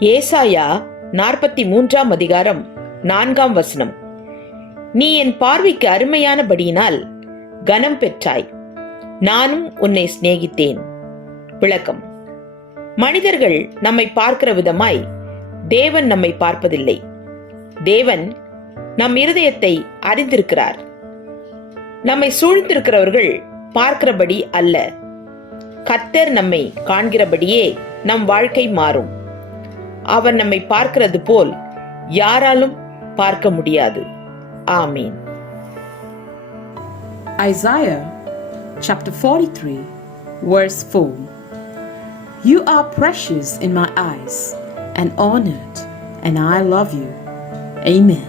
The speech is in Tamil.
ஏசாயா நாற்பத்தி மூன்றாம் அதிகாரம் நான்காம் வசனம். நீ என் பார்வைக்கு அருமையானபடியினால் கனம் பெற்றாய். நானும் உன்னை சிநேகித்தேன். விளக்கம். மனிதர்கள் நம்மை பார்க்கிற விதமாய் தேவன் நம்மை பார்ப்பதில்லை. தேவன் நம் இருதயத்தை அறிந்திருக்கிறார். நம்மை சூழ்ந்திருக்கிறவர்கள் பார்க்கிறபடி அல்ல. கத்தர் நம்மை காண்கிறபடியே நம் வாழ்க்கை மாறும். அவன் நம்மை பார்க்கிறது போல் யாராலும் பார்க்க முடியாது ஆமீன் Isaiah chapter 43, verse 4. You are precious in my eyes and honored, and I love you. Amen.